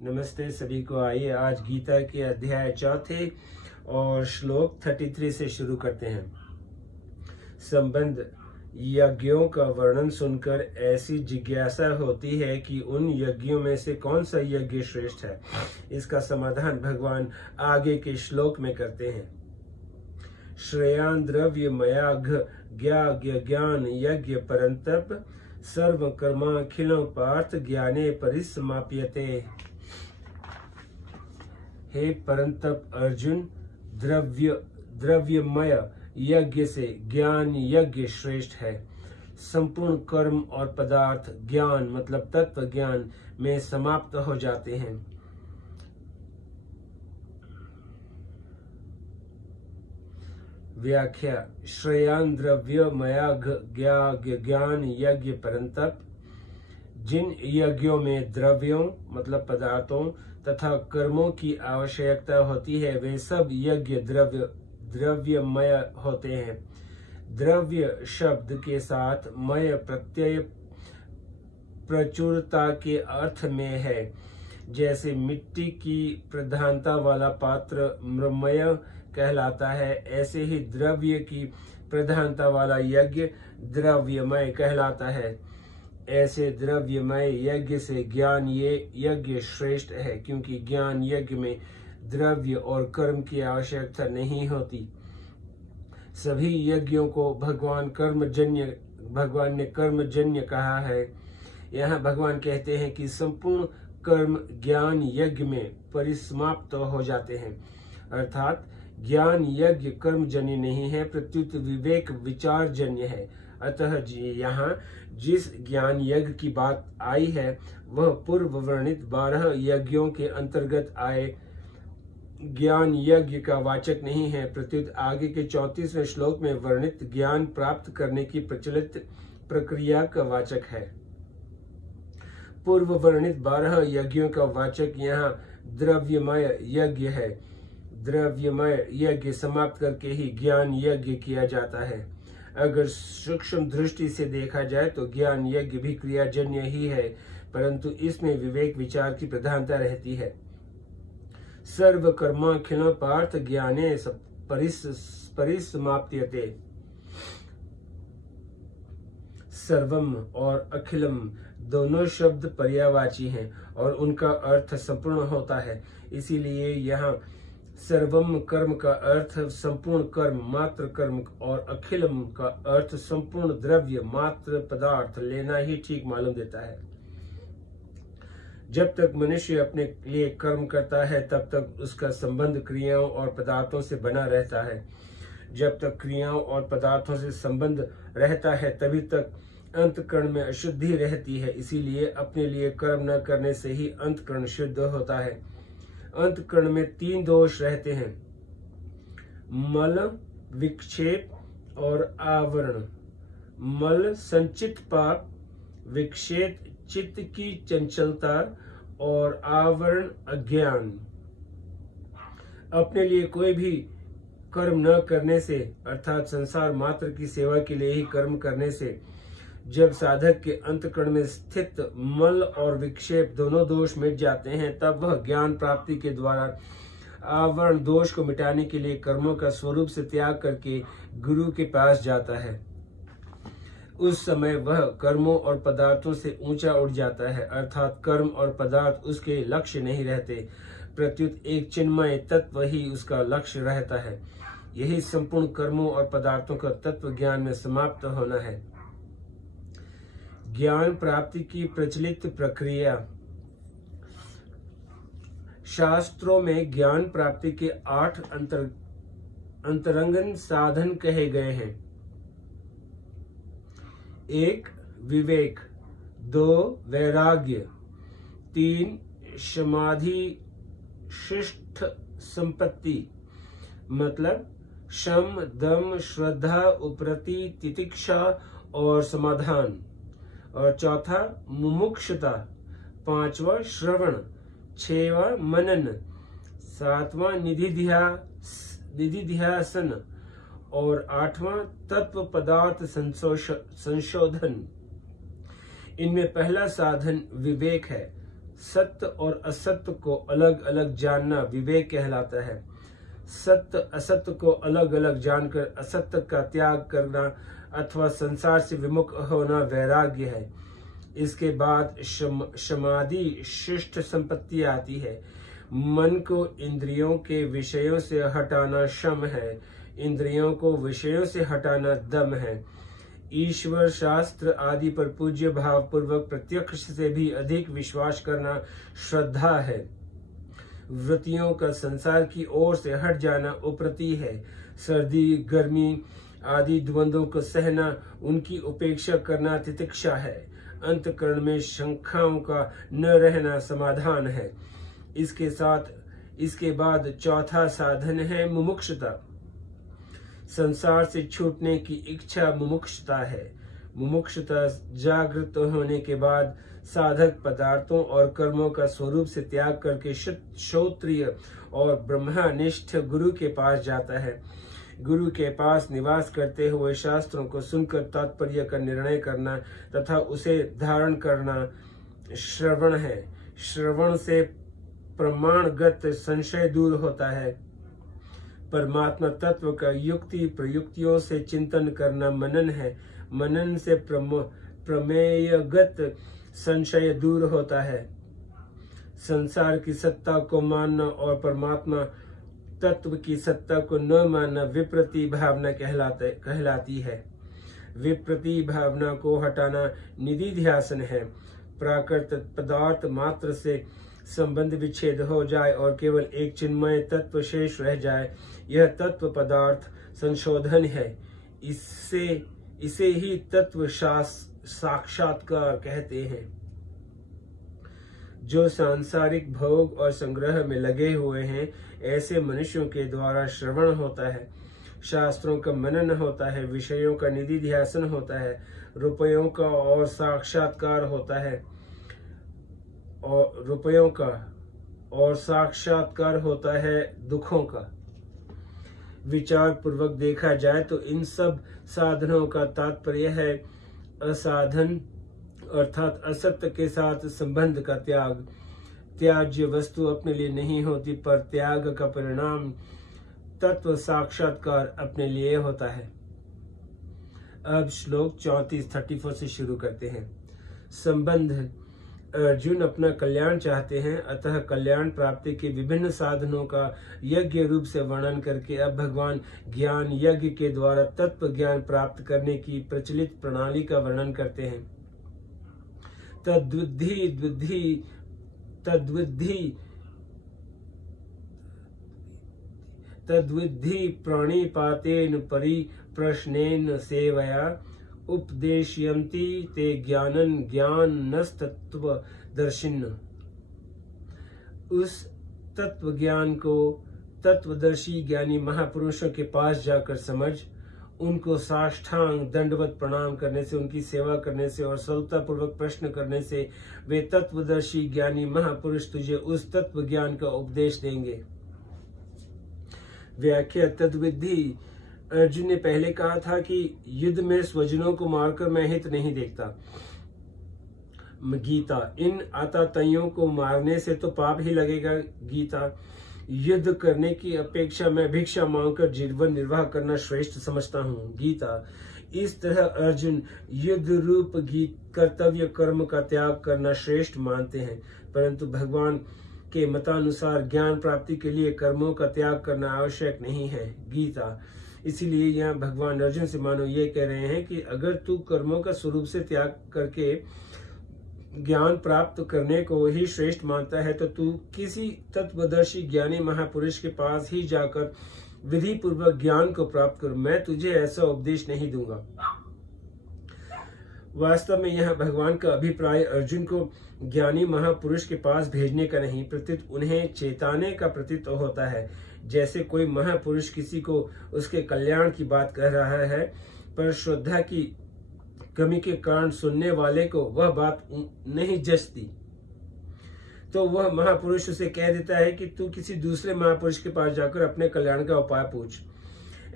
नमस्ते सभी को। आइए आज गीता के अध्याय 4 और श्लोक 33 से शुरू करते हैं। संबंध यज्ञों का वर्णन सुनकर ऐसी जिज्ञासा होती है कि उन यज्ञों में से कौन सा यज्ञ श्रेष्ठ है। इसका समाधान भगवान आगे के श्लोक में करते हैं। श्रेयान द्रव्य मयाघ ज्ञान यज्ञ परंतप सर्व कर्माखिलं पार्थ ज्ञाने परिसमाप्यते। हे परंतप अर्जुन, द्रव्यमय यज्ञ से ज्ञान यज्ञ श्रेष्ठ है। संपूर्ण कर्म और पदार्थ ज्ञान मतलब तत्व ज्ञान में समाप्त हो जाते हैं। व्याख्या। श्रेयान द्रव्यमयाघ ज्ञान यज्ञ परंतप, जिन यज्ञों में द्रव्यों मतलब पदार्थों तथा कर्मों की आवश्यकता होती है वे सब यज्ञ द्रव्यमय होते हैं। द्रव्य शब्द के साथ मय प्रत्यय प्रचुरता के अर्थ में है। जैसे मिट्टी की प्रधानता वाला पात्र मृण्मय कहलाता है, ऐसे ही द्रव्य की प्रधानता वाला यज्ञ द्रव्यमय कहलाता है। ऐसे द्रव्यमय यज्ञ से ज्ञान ये यज्ञ श्रेष्ठ है, क्योंकि ज्ञान यज्ञ में द्रव्य और कर्म की आवश्यकता नहीं होती। सभी यज्ञों को भगवान ने कर्मजन्य कहा है। यहाँ भगवान कहते हैं कि संपूर्ण कर्म ज्ञान यज्ञ में परिसमाप्त हो जाते हैं, अर्थात ज्ञान यज्ञ कर्मजन्य नहीं है, प्रत्युत विवेक विचारजन्य है। अतः यहाँ जिस ज्ञान यज्ञ की बात आई है वह पूर्व वर्णित 12 यज्ञों के अंतर्गत आए ज्ञान यज्ञ का वाचक नहीं है, प्रत्युत आगे के 34वें श्लोक में वर्णित ज्ञान प्राप्त करने की प्रचलित प्रक्रिया का वाचक है। पूर्व वर्णित 12 यज्ञों का वाचक यहाँ द्रव्यमय यज्ञ है। द्रव्यमय यज्ञ समाप्त करके ही ज्ञान यज्ञ किया जाता है। अगर सूक्ष्म दृष्टि से देखा जाए तो ज्ञान यज्ञ भी क्रियाजन्य ही है, परंतु इसमें विवेक विचार की प्रधानता रहती है। सर्व कर्माखिलं पार्थ ज्ञाने परिसमाप्यते। सर्वम और अखिलम दोनों शब्द पर्यायवाची हैं और उनका अर्थ संपूर्ण होता है। इसीलिए यहाँ सर्वम कर्म का अर्थ संपूर्ण कर्म मात्र कर्म और अखिलम का अर्थ संपूर्ण द्रव्य मात्र पदार्थ लेना ही ठीक मालूम देता है। जब तक मनुष्य अपने लिए कर्म करता है तब तक उसका संबंध क्रियाओं और पदार्थों से बना रहता है। जब तक क्रियाओं और पदार्थों से संबंध रहता है तभी तक अंतःकरण में अशुद्धि रहती है। इसीलिए अपने लिए कर्म न करने से ही अंतःकरण शुद्ध होता है। अंतःकरण में 3 दोष रहते हैं, मल, विक्षेप और आवरण। मल संचित पाप, विक्षेप चित्त की चंचलता और आवरण अज्ञान। अपने लिए कोई भी कर्म न करने से अर्थात संसार मात्र की सेवा के लिए ही कर्म करने से जब साधक के अंतःकरण में स्थित मल और विक्षेप दोनों दोष मिट जाते हैं तब वह ज्ञान प्राप्ति के द्वारा आवरण दोष को मिटाने के लिए कर्मों का स्वरूप से त्याग करके गुरु के पास जाता है। उस समय वह कर्मों और पदार्थों से ऊंचा उठ जाता है, अर्थात कर्म और पदार्थ उसके लक्ष्य नहीं रहते, प्रत्युत एक चिन्मय तत्व ही उसका लक्ष्य रहता है। यही संपूर्ण कर्मों और पदार्थों का तत्व ज्ञान में समाप्त होना है। ज्ञान प्राप्ति की प्रचलित प्रक्रिया। शास्त्रों में ज्ञान प्राप्ति के 8 अंतरंगन साधन कहे गए हैं। 1 विवेक, 2 वैराग्य, 3 समाधि शिष्ट संपत्ति मतलब शम दम श्रद्धा उपरति तितिक्षा और समाधान, और 4 मुमुक्षुता, 5वां श्रवण, 6वां मनन, 7वां निधिध्यासन और 8वां तत्व पदार्थ संशोधन। इनमें पहला साधन विवेक है। सत्य और असत्य को अलग अलग जानना विवेक कहलाता है। सत्य असत्य को अलग अलग जानकर असत्य का त्याग करना अथवा संसार से विमुख होना वैराग्य है। इसके बाद समाधि शिष्ट संपत्ति आती है। मन को इंद्रियों के विषयों से हटाना शम है, इंद्रियों को विषयों से हटाना दम है। ईश्वर शास्त्र आदि पर पूज्य भाव पूर्वक प्रत्यक्ष से भी अधिक विश्वास करना श्रद्धा है। वृत्तियों का संसार की ओर से हट जाना उपरति है। सर्दी गर्मी आदि द्वंद्वों को सहना, उनकी उपेक्षा करना तितिक्षा है। अंतकरण में शंकाओं का न रहना समाधान है। इसके बाद चौथा साधन है मुमुक्षुता। संसार से छूटने की इच्छा मुमुक्षुता है। मुमुक्षुता जागृत होने के बाद साधक पदार्थों और कर्मों का स्वरूप से त्याग करके श्रोत्रिय और ब्रह्मनिष्ठ गुरु के पास जाता है। गुरु के पास निवास करते हुए शास्त्रों को सुनकर तात्पर्य का निर्णय करना तथा उसे धारण करना श्रवण है। श्रवण से प्रमाणगत संशय दूर होता है। परमात्मा तत्व का युक्ति प्रयुक्तियों से चिंतन करना मनन है। मनन से प्रमेयगत संशय दूर होता है। संसार की सत्ता को मानना और परमात्मा तत्व की सत्ता को न मानना विप्रति भावना कहलाती है। विप्रति भावना को हटाना निधिध्यासन है। प्राकृत पदार्थ मात्र से संबंध विच्छेद हो जाए और केवल एक चिन्मय तत्व शेष रह जाए, यह तत्व पदार्थ संशोधन है। इसे ही तत्व साक्षात्कार कहते हैं। जो सांसारिक भोग और संग्रह में लगे हुए हैं, ऐसे मनुष्यों के द्वारा श्रवण होता है, शास्त्रों का मनन होता है, विषयों का निधिध्यासन होता है, रुपयों का और साक्षात्कार होता है और रुपयों का और साक्षात्कार होता है दुखों का। विचार पूर्वक देखा जाए तो इन सब साधनों का तात्पर्य है असाधन अर्थात असत्य के साथ संबंध का त्याग। त्याज्य वस्तु अपने लिए नहीं होती, पर त्याग का परिणाम तत्व साक्षात्कार अपने लिए होता है। अब श्लोक 34 से शुरू करते हैं। संबंध। अर्जुन अपना कल्याण चाहते हैं, अतः कल्याण प्राप्ति के विभिन्न साधनों का यज्ञ रूप से वर्णन करके अब भगवान ज्ञान यज्ञ के द्वारा तत्व ज्ञान प्राप्त करने की प्रचलित प्रणाली का वर्णन करते हैं। तद्विद्धि प्रणिपातेन परिप्रश्नेन सेवया उपदेशयन्ति ते ज्ञानस्तत्वदर्शिन। उस तत्व ज्ञान को तत्वदर्शी ज्ञानी महापुरुषों के पास जाकर समझ, उनको साष्टांग दंडवत प्रणाम करने से, उनकी सेवा करने से और सरलता पूर्वक प्रश्न करने से वे तत्वदर्शी ज्ञानी महापुरुष तुझे उस तत्व ज्ञान का उपदेश देंगे। व्याख्या। तद्विद्धि। अर्जुन ने पहले कहा था कि युद्ध में स्वजनों को मारकर मैं हित नहीं देखता। गीता। इन आतातइयों को मारने से तो पाप ही लगेगा। गीता। युद्ध करने की अपेक्षा मैं भिक्षा मांगकर जीवन निर्वाह करना श्रेष्ठ समझता हूँ। गीता। इस तरह अर्जुन युद्ध रूप कर्तव्य कर्म का त्याग करना श्रेष्ठ मानते हैं, परंतु भगवान के मतानुसार ज्ञान प्राप्ति के लिए कर्मों का त्याग करना आवश्यक नहीं है। गीता। इसीलिए यहाँ भगवान अर्जुन से मानो ये कह रहे हैं कि अगर तू कर्मों का स्वरूप से त्याग करके ज्ञान प्राप्त करने को ही श्रेष्ठ मानता है, तो तू किसी तत्वदर्शी ज्ञानी महापुरुष के पास ही जाकर विधि पूर्वक ज्ञान को प्राप्त कर। मैं तुझे ऐसा उपदेश नहीं दूंगा। वास्तव में यह भगवान का अभिप्राय अर्जुन को ज्ञानी महापुरुष के पास भेजने का नहीं, प्रत्युत उन्हें चेताने का प्रतीत होता है। जैसे कोई महापुरुष किसी को उसके कल्याण की बात कह रहा है, पर श्रद्धा की कमी के कारण सुनने वाले को वह बात नहीं जचती, तो वह महापुरुष उसे कह देता है कि तू किसी दूसरे महापुरुष के पास जाकर अपने कल्याण का उपाय पूछ।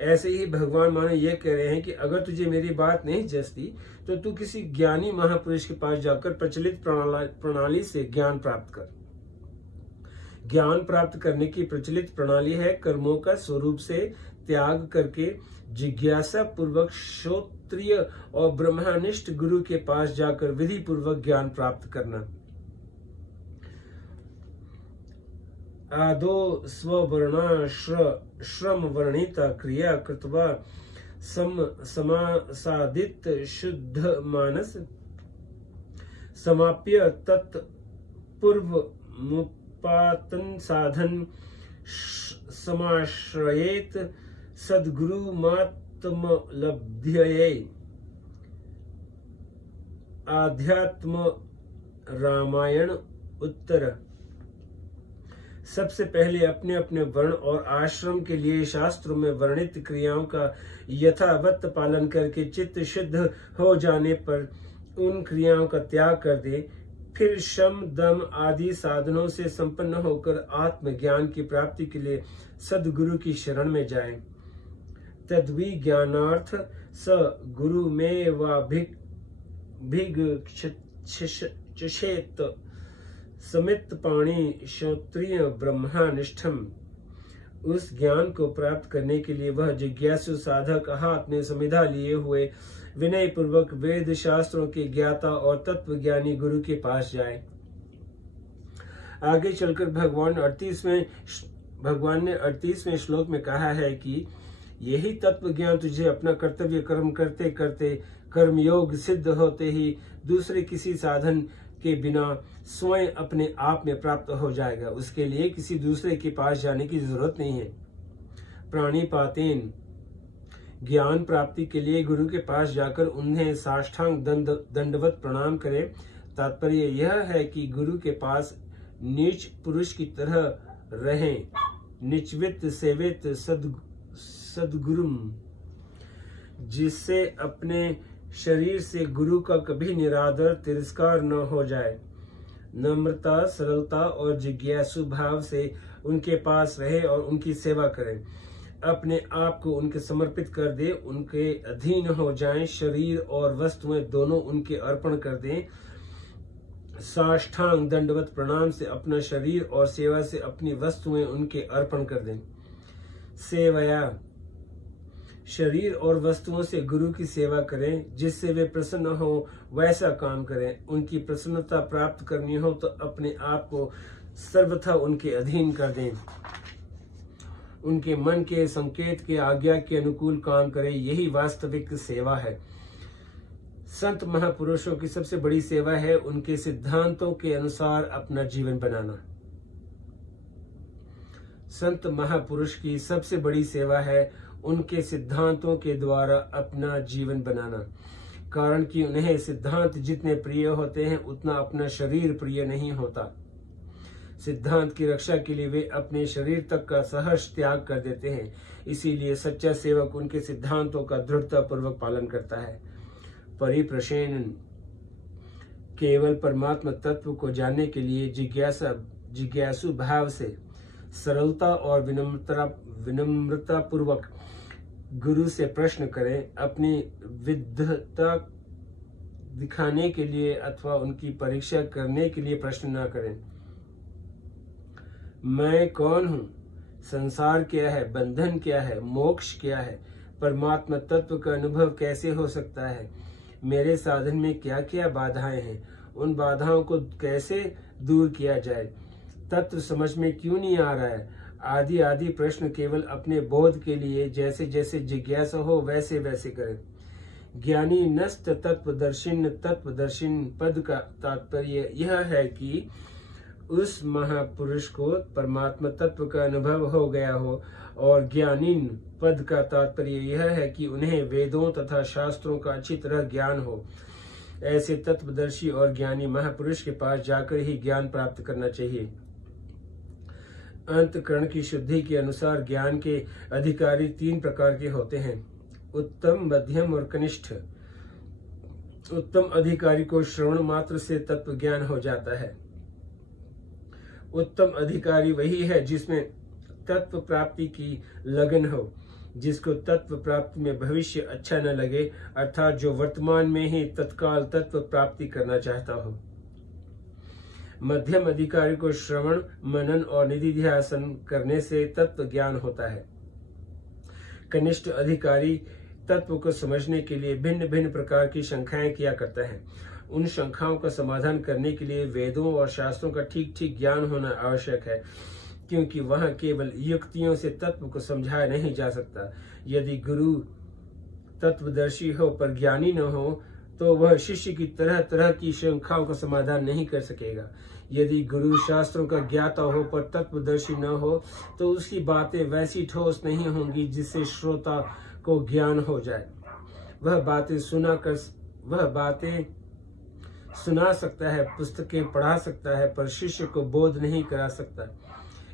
ऐसे ही भगवान मानो ये कह रहे हैं कि अगर तुझे मेरी बात नहीं जचती तो तू किसी ज्ञानी महापुरुष के पास जाकर प्रचलित प्रणाली से ज्ञान प्राप्त कर। ज्ञान प्राप्त करने की प्रचलित प्रणाली है कर्मों का स्वरूप से त्याग करके जिज्ञासा पूर्वक श्रोत्रिय और ब्रह्मनिष्ठ गुरु के पास जाकर विधि पूर्वक ज्ञान प्राप्त करना। आदो स्ववर्णा श्रम वर्णिता क्रिया कृत्वा समासादित शुद्ध मानस समाप्य तत्पूर्व मुपातन साधन समाश्रयेत सद्गुरु मात्म लब्ध्यये। आध्यात्म रामायण उत्तर। सबसे पहले अपने अपने वर्ण और आश्रम के लिए शास्त्रों में वर्णित क्रियाओं का यथावत पालन करके चित्त शुद्ध हो जाने पर उन क्रियाओं का त्याग कर दे। फिर शम दम आदि साधनों से संपन्न होकर आत्मज्ञान की प्राप्ति के लिए सद्गुरु की शरण में जाए। तद्विज्ञानार्थ स गुरु में भिक्षेत समित पाणी श्रोत्रिय ब्रह्मनिष्ठम। उस ज्ञान को प्राप्त करने के लिए वह जिज्ञासु साधक हाथ में समिधा लिए हुए विनय पूर्वक वेद शास्त्रों के ज्ञाता और तत्वज्ञानी गुरु के पास जाए। आगे चलकर भगवान ने 38वें श्लोक में कहा है कि यही तत्व ज्ञान तुझे अपना कर्तव्य कर्म करते करते कर्मयोग सिद्ध होते ही दूसरे किसी साधन के बिना स्वयं अपने आप में प्राप्त हो जाएगा। उसके लिए किसी दूसरे के पास जाने की जरूरत नहीं है। प्राणिपातेन ज्ञान प्राप्ति के लिए गुरु के पास जाकर उन्हें साष्टांग दंडवत प्रणाम करें। तात्पर्य यह है कि गुरु के पास नीच पुरुष की तरह रहें। निचवित सेवित सद्गुरुम, जिससे अपने शरीर से गुरु का कभी निरादर तिरस्कार न हो जाए। नम्रता सरलता और जिज्ञासु भाव से उनके पास रहे और उनकी सेवा करें। अपने आप को उनके समर्पित कर दे, उनके अधीन हो जाएं। शरीर और वस्तुएं दोनों उनके अर्पण कर दें। साष्टांग दंडवत प्रणाम से अपना शरीर और सेवा से अपनी वस्तुएं उनके अर्पण कर दें। सेवया, शरीर और वस्तुओं से गुरु की सेवा करें। जिससे वे प्रसन्न हो वैसा काम करें। उनकी प्रसन्नता प्राप्त करनी हो तो अपने आप को सर्वथा उनके अधीन कर दें। उनके मन के संकेत के आज्ञा के अनुकूल काम करें। यही वास्तविक सेवा है। संत महापुरुषों की सबसे बड़ी सेवा है उनके सिद्धांतों के अनुसार अपना जीवन बनाना। संत महापुरुष की सबसे बड़ी सेवा है उनके सिद्धांतों के द्वारा अपना जीवन बनाना। कारण कि उन्हें सिद्धांत जितने प्रिय होते हैं उतना अपना शरीर प्रिय नहीं होता। सिद्धांत की रक्षा के लिए वे अपने शरीर तक का सहर्ष त्याग कर देते हैं। इसीलिए सच्चा सेवक उनके सिद्धांतों का दृढ़ता पूर्वक पालन करता है। परिप्रश्न, केवल परमात्मा तत्व को जानने के लिए जिज्ञासु भाव से सरलता और विनम्रता पूर्वक गुरु से प्रश्न करें। अपनी विद्वता दिखाने के लिए अथवा उनकी परीक्षा करने के लिए प्रश्न न करें। मैं कौन हूँ, संसार क्या है, बंधन क्या है, मोक्ष क्या है, परमात्मा तत्व का अनुभव कैसे हो सकता है, मेरे साधन में क्या क्या बाधाएं हैं, उन बाधाओं को कैसे दूर किया जाए, तत्व समझ में क्यों नहीं आ रहा है, आदि आदि प्रश्न केवल अपने बोध के लिए जैसे जैसे जिज्ञासा हो वैसे वैसे करें। ज्ञानी नष्ट तत्वदर्शिन पद का तात्पर्य यह है कि उस महापुरुष को परमात्मा तत्व का अनुभव हो गया हो, और ज्ञानीन पद का तात्पर्य यह है कि उन्हें वेदों तथा शास्त्रों का अच्छी तरह ज्ञान हो। ऐसे तत्वदर्शी और ज्ञानी महापुरुष के पास जाकर ही ज्ञान प्राप्त करना चाहिए। अंतःकरण की शुद्धि के अनुसार ज्ञान के अधिकारी 3 प्रकार के होते हैं, उत्तम, मध्यम और कनिष्ठ। उत्तम अधिकारी को श्रवण मात्र से तत्व ज्ञान हो जाता है। उत्तम अधिकारी वही है जिसमें तत्व प्राप्ति की लगन हो। जिसको तत्व प्राप्ति में भविष्य अच्छा न लगे, अर्थात जो वर्तमान में ही तत्काल तत्व प्राप्ति करना चाहता हो। मध्यम अधिकारी को श्रवण, मनन और निधिध्यासन करने से तत्व ज्ञान होता है। कनिष्ठ अधिकारी तत्व को समझने के लिए भिन्न भिन्न प्रकार की शंकाएं किया करता है। उन शंकाओं का समाधान करने के लिए वेदों और शास्त्रों का ठीक ठीक ज्ञान होना आवश्यक है, क्योंकि वहां केवल युक्तियों से तत्व को समझाया नहीं जा सकता। यदि गुरु तत्वदर्शी हो पर ज्ञानी न हो, तो वह शिष्य की तरह तरह की शंकाओं का समाधान नहीं कर सकेगा। यदि गुरु शास्त्रों का ज्ञाता हो पर तत्वदर्शी न हो, तो उसकी बातें वैसी ठोस नहीं होंगी जिससे श्रोता को ज्ञान हो जाए। वह बातें सुना सकता है, पुस्तकें पढ़ा सकता है, पर शिष्य को बोध नहीं करा सकता।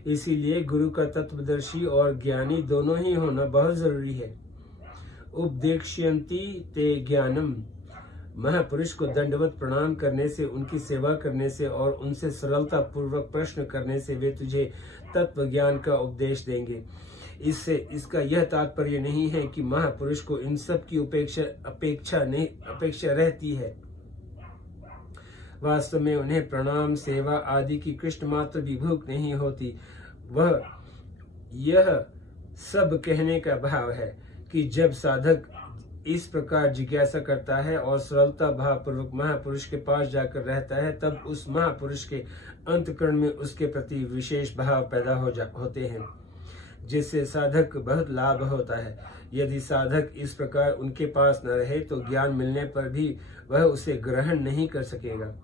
इसीलिए गुरु का तत्वदर्शी और ज्ञानी दोनों ही होना बहुत जरूरी है। उपदेक्ष्यन्ति ते ज्ञानम, महापुरुष को दंडवत प्रणाम करने से, उनकी सेवा करने से और उनसे सरलता पूर्वक प्रश्न करने से वे तुझे तत्व ज्ञान का उपदेश देंगे। इससे इसका यह तात्पर्य नहीं है कि महापुरुष को इन सब की अपेक्षा रहती है। वास्तव में उन्हें प्रणाम, सेवा आदि की कृष्ण मात्र भी भूख नहीं होती। वह यह सब कहने का भाव है कि जब साधक इस प्रकार जिज्ञासा करता है और सरलता भाव पूर्वक महापुरुष के पास जाकर रहता है, तब उस महापुरुष के अंतःकरण में उसके प्रति विशेष भाव पैदा होते हैं, जिससे साधक बहुत लाभ होता है। यदि साधक इस प्रकार उनके पास न रहे तो ज्ञान मिलने पर भी वह उसे ग्रहण नहीं कर सकेगा।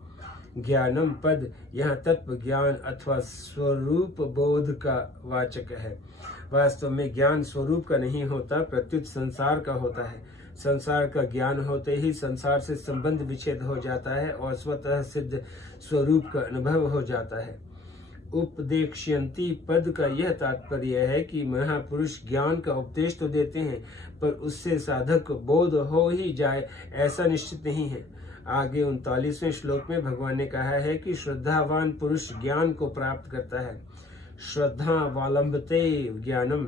ज्ञानम पद यहाँ तत्व ज्ञान अथवा स्वरूप बोध का वाचक है। वास्तव में ज्ञान स्वरूप का नहीं होता, प्रत्युत संसार का होता है। संसार का ज्ञान होते ही संसार से संबंध विच्छेद हो जाता है और स्वतः सिद्ध स्वरूप का अनुभव हो जाता है। उपदेक्ष्यन्ति पद का यह तात्पर्य है कि महापुरुष ज्ञान का उपदेश तो देते हैं, पर उससे साधक को बोध हो ही जाए ऐसा निश्चित नहीं है। आगे 39वें श्लोक में भगवान ने कहा है कि श्रद्धावान पुरुष ज्ञान को प्राप्त करता है। श्रद्धा वालंबते ज्ञानम,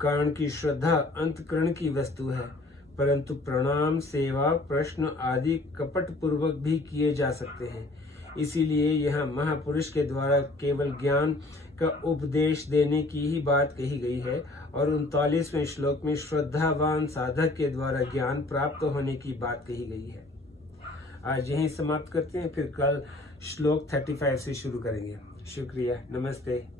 कारण की श्रद्धा अंतःकरण की वस्तु है, परंतु प्रणाम, सेवा, प्रश्न आदि कपट पूर्वक भी किए जा सकते हैं। इसीलिए यह महापुरुष के द्वारा केवल ज्ञान का उपदेश देने की ही बात कही गई है और 39वें श्लोक में श्रद्धावान साधक के द्वारा ज्ञान प्राप्त होने की बात कही गई है। आज यहीं समाप्त करते हैं, फिर कल श्लोक 35 से शुरू करेंगे। शुक्रिया, नमस्ते।